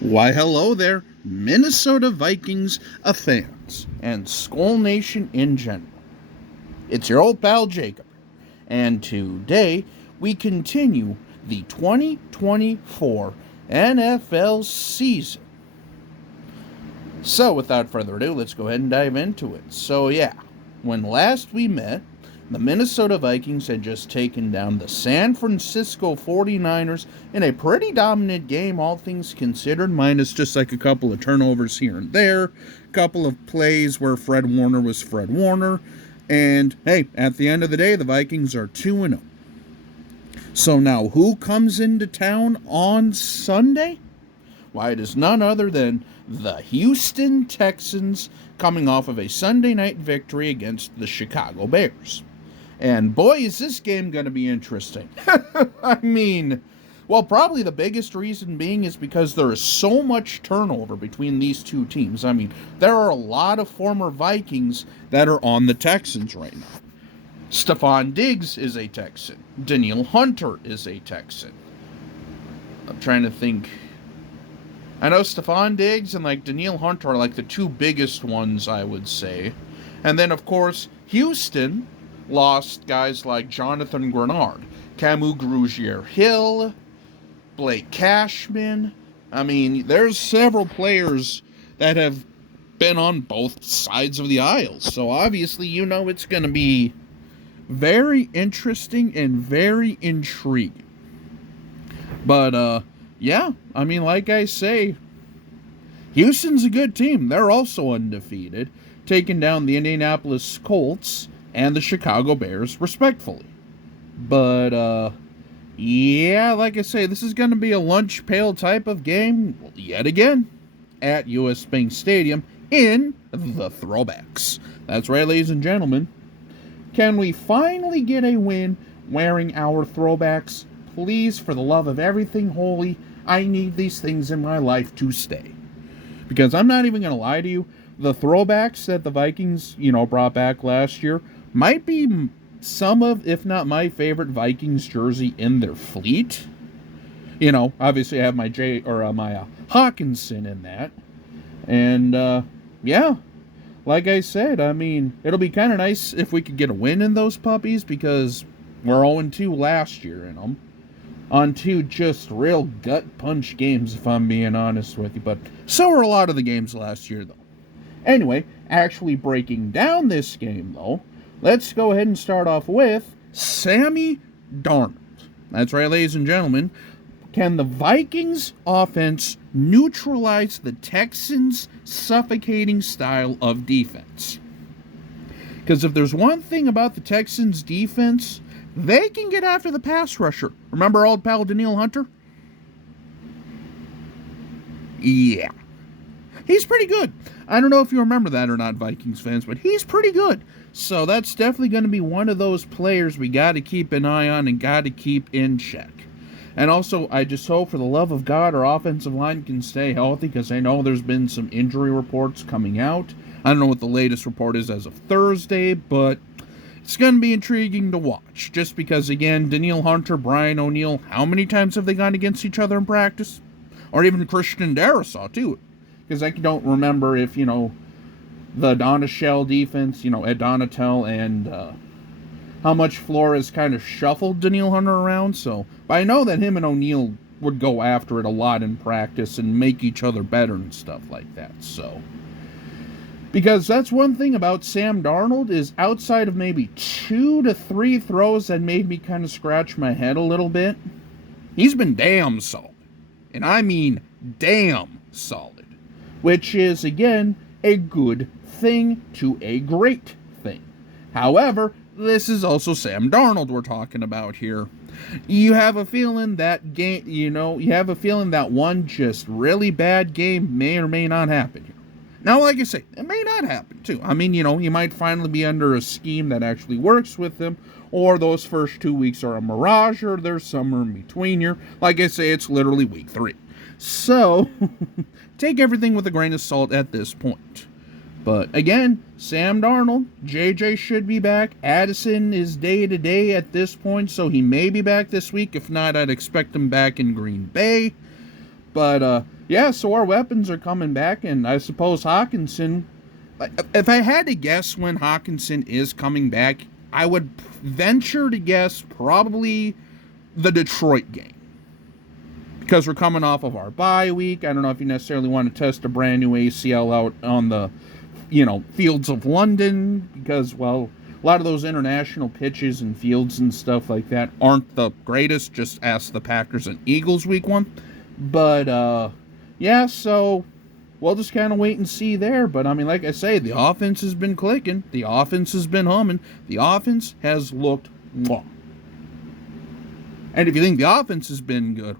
Why, hello there, Minnesota Vikings fans and Skull Nation in general. It's your old pal Jacob, and today we continue the 2024 NFL season. So, without further ado, let's go ahead and dive into it. So, yeah, when last we met, the Minnesota Vikings had just taken down the San Francisco 49ers in a pretty dominant game, all things considered, minus just like a couple of turnovers here and there, a couple of plays where Fred Warner was Fred Warner, and hey, at the end of the day, the Vikings are 2-0. So now, who comes into town on Sunday? Why, it is none other than the Houston Texans coming off of a Sunday night victory against the Chicago Bears. And boy, is this game going to be interesting. I mean, well, probably the biggest reason being is because there is so much turnover between these two teams. I mean, there are a lot of former Vikings that are on the Texans right now. Stephon Diggs is a Texan. Danielle Hunter is a Texan. I'm trying to think. I know Stephon Diggs and Danielle Hunter are the two biggest ones, I would say. And then, of course, Houston lost guys like Jonathan Grenard, Camus Grugier-Hill, Blake Cashman. I mean, there's several players that have been on both sides of the aisle. So obviously, it's going to be very interesting and very intriguing. But, yeah, I mean, like I say, Houston's a good team. They're also undefeated, taking down the Indianapolis Colts and the Chicago Bears, respectfully. But, yeah, like I say, this is going to be a lunch pail type of game, yet again, at U.S. Bank Stadium in the Throwbacks. That's right, ladies and gentlemen. Can we finally get a win wearing our Throwbacks? Please, for the love of everything holy, I need these things in my life to stay. Because I'm not even going to lie to you, the Throwbacks that the Vikings, brought back last year might be some of, if not my favorite Vikings jersey in their fleet. Obviously I have my Hawkinson in that. And, yeah, like I said, I mean, it'll be kind of nice if we could get a win in those puppies because we're 0-2 last year in them. On two just real gut punch games, if I'm being honest with you. But so were a lot of the games last year, though. Anyway, actually breaking down this game, though, let's go ahead and start off with Sammy Darnold. That's right, ladies and gentlemen. Can the Vikings offense neutralize the Texans' suffocating style of defense? Because if there's one thing about the Texans' defense, they can get after the pass rusher. Remember old pal Danielle Hunter? Yeah. He's pretty good. I don't know if you remember that or not, Vikings fans, but he's pretty good. So that's definitely going to be one of those players we got to keep an eye on and got to keep in check. And also, I just hope for the love of God our offensive line can stay healthy because I know there's been some injury reports coming out. I don't know what the latest report is as of Thursday, but it's going to be intriguing to watch. Just because, again, Danielle Hunter, Brian O'Neill, how many times have they gone against each other in practice? Or even Christian Darrisaw, too. Because I don't remember if, the Donna Shell defense, Ed Donatel and how much Flores kind of shuffled Danielle Hunter around. So, but I know that him and O'Neill would go after it a lot in practice and make each other better and stuff like that. So, because that's one thing about Sam Darnold is outside of maybe 2 to 3 throws that made me kind of scratch my head a little bit, he's been damn solid. And I mean damn solid. Which is, again, a good thing to a great thing. However, this is also Sam Darnold we're talking about here. You have a feeling that game, you have a feeling that one just really bad game may or may not happen here. Now, like I say, it may not happen, too. I mean, you might finally be under a scheme that actually works with them, or those first 2 weeks are a mirage, or there's somewhere in between here. Like I say, it's literally week 3. So, take everything with a grain of salt at this point. But, again, Sam Darnold, JJ should be back. Addison is day-to-day at this point, so he may be back this week. If not, I'd expect him back in Green Bay. But, yeah, so our weapons are coming back, and I suppose Hawkinson, if I had to guess when Hawkinson is coming back, I would venture to guess probably the Detroit game. Because we're coming off of our bye week. I don't know if you necessarily want to test a brand new ACL out on the, fields of London. Because, well, a lot of those international pitches and fields and stuff like that aren't the greatest. Just ask the Packers and Eagles week 1. But, yeah, so we'll just kind of wait and see there. But, I mean, like I say, the offense has been clicking. The offense has been humming. The offense has looked mwah. And if you think the offense has been good,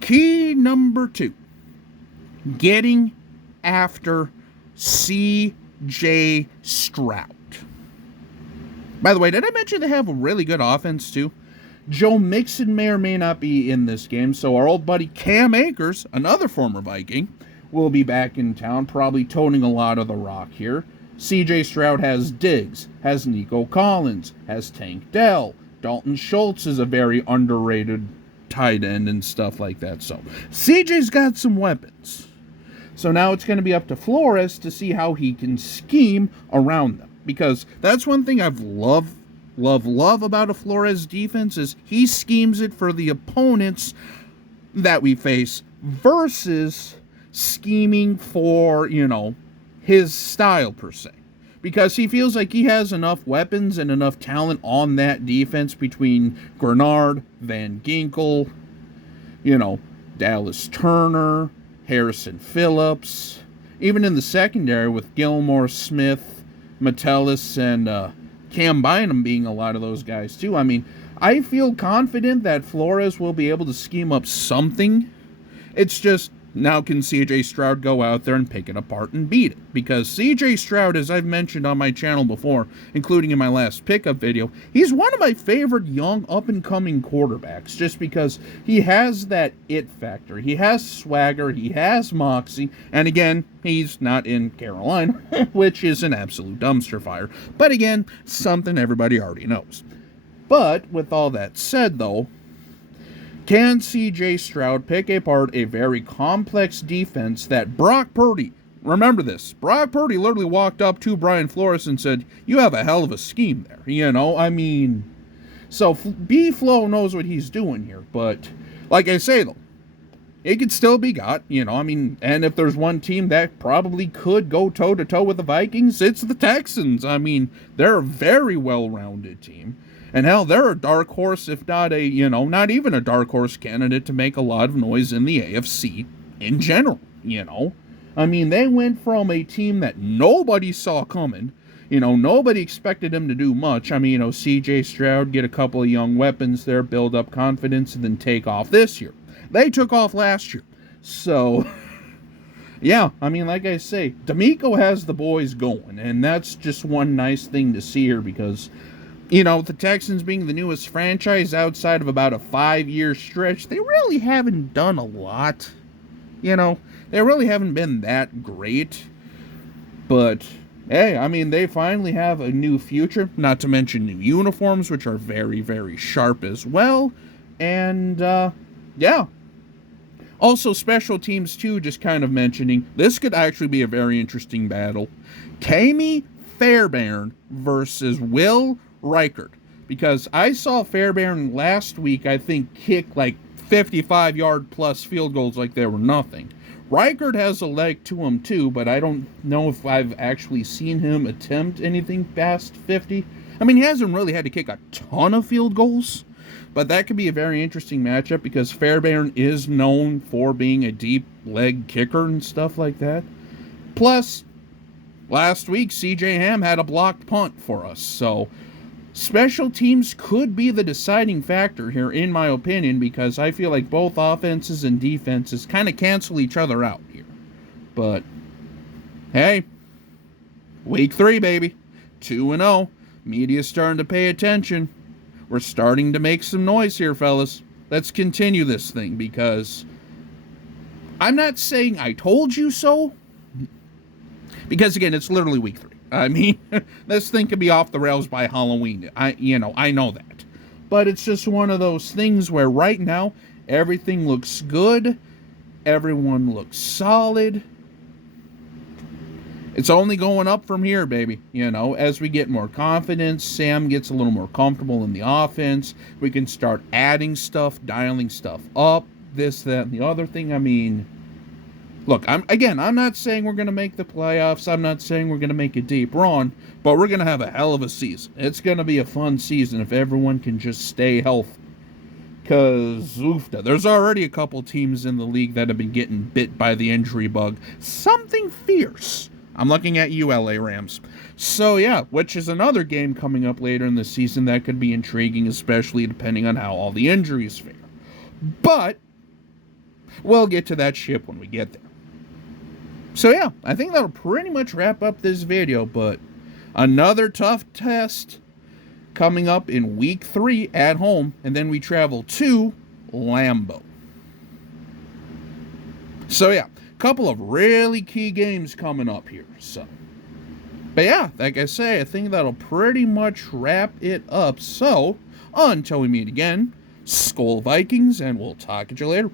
key number 2, getting after C.J. Stroud. By the way, did I mention they have a really good offense too? Joe Mixon may or may not be in this game, so our old buddy Cam Akers, another former Viking, will be back in town, probably toting a lot of the rock here. C.J. Stroud has Diggs, has Nico Collins, has Tank Dell. Dalton Schultz is a very underrated tight end and stuff like that. So CJ's got some weapons. So now it's going to be up to Flores to see how he can scheme around them. Because that's one thing I've love about a Flores defense is he schemes it for the opponents that we face versus scheming for, his style per se. Because he feels like he has enough weapons and enough talent on that defense between Grenard, Van Ginkel, Dallas Turner, Harrison Phillips. Even in the secondary with Gilmore, Smith, Metellus, and Cam Bynum being a lot of those guys too. I mean, I feel confident that Flores will be able to scheme up something. It's just, now can C.J. Stroud go out there and pick it apart and beat it? Because C.J. Stroud, as I've mentioned on my channel before, including in my last pickup video, he's one of my favorite young up-and-coming quarterbacks just because he has that it factor. He has swagger, he has moxie, and again, he's not in Carolina, which is an absolute dumpster fire. But again, something everybody already knows. But with all that said, though, can C.J. Stroud pick apart a very complex defense that Brock Purdy, remember this, Brock Purdy literally walked up to Brian Flores and said, you have a hell of a scheme there, so B-Flow knows what he's doing here, but like I say though, it could still be got, and if there's one team that probably could go toe-to-toe with the Vikings, it's the Texans. They're a very well-rounded team. And hell, they're a dark horse, if not not even a dark horse candidate to make a lot of noise in the AFC in general, They went from a team that nobody saw coming, nobody expected them to do much. C.J. Stroud, get a couple of young weapons there, build up confidence, and then take off this year. They took off last year. So, yeah, like I say, D'Amico has the boys going, and that's just one nice thing to see here because the Texans being the newest franchise outside of about a 5-year stretch, they really haven't done a lot. They really haven't been that great. But, hey, they finally have a new future, not to mention new uniforms, which are very, very sharp as well. And, yeah. Also, special teams, too, just kind of mentioning, this could actually be a very interesting battle. Kami Fairbairn versus Will Reichard, because I saw Fairbairn last week, I think, kick like 55-yard plus field goals like they were nothing. Reichard has a leg to him too, but I don't know if I've actually seen him attempt anything past 50. He hasn't really had to kick a ton of field goals, but that could be a very interesting matchup because Fairbairn is known for being a deep leg kicker and stuff like that. Plus, last week, C.J. Ham had a blocked punt for us, so special teams could be the deciding factor here, in my opinion, because I feel like both offenses and defenses kind of cancel each other out here. But, hey, week 3, baby. 2-0. Media's starting to pay attention. We're starting to make some noise here, fellas. Let's continue this thing, because I'm not saying I told you so, because, again, it's literally week 3. This thing could be off the rails by Halloween. I know that. But it's just one of those things where right now, everything looks good. Everyone looks solid. It's only going up from here, baby. You know, as we get more confidence, Sam gets a little more comfortable in the offense. We can start adding stuff, dialing stuff up, this, that, and the other thing. I mean, look, I'm not saying we're going to make the playoffs. I'm not saying we're going to make a deep run, but we're going to have a hell of a season. It's going to be a fun season if everyone can just stay healthy. Because, oofda, there's already a couple teams in the league that have been getting bit by the injury bug. Something fierce. I'm looking at you, LA Rams. So, yeah, which is another game coming up later in the season that could be intriguing, especially depending on how all the injuries fare. But we'll get to that ship when we get there. So, yeah, I think that'll pretty much wrap up this video, but another tough test coming up in week 3 at home, and then we travel to Lambeau. So, yeah, a couple of really key games coming up here. So, but yeah, like I say, I think that'll pretty much wrap it up. So, until we meet again, Skol Vikings, and we'll talk at you later.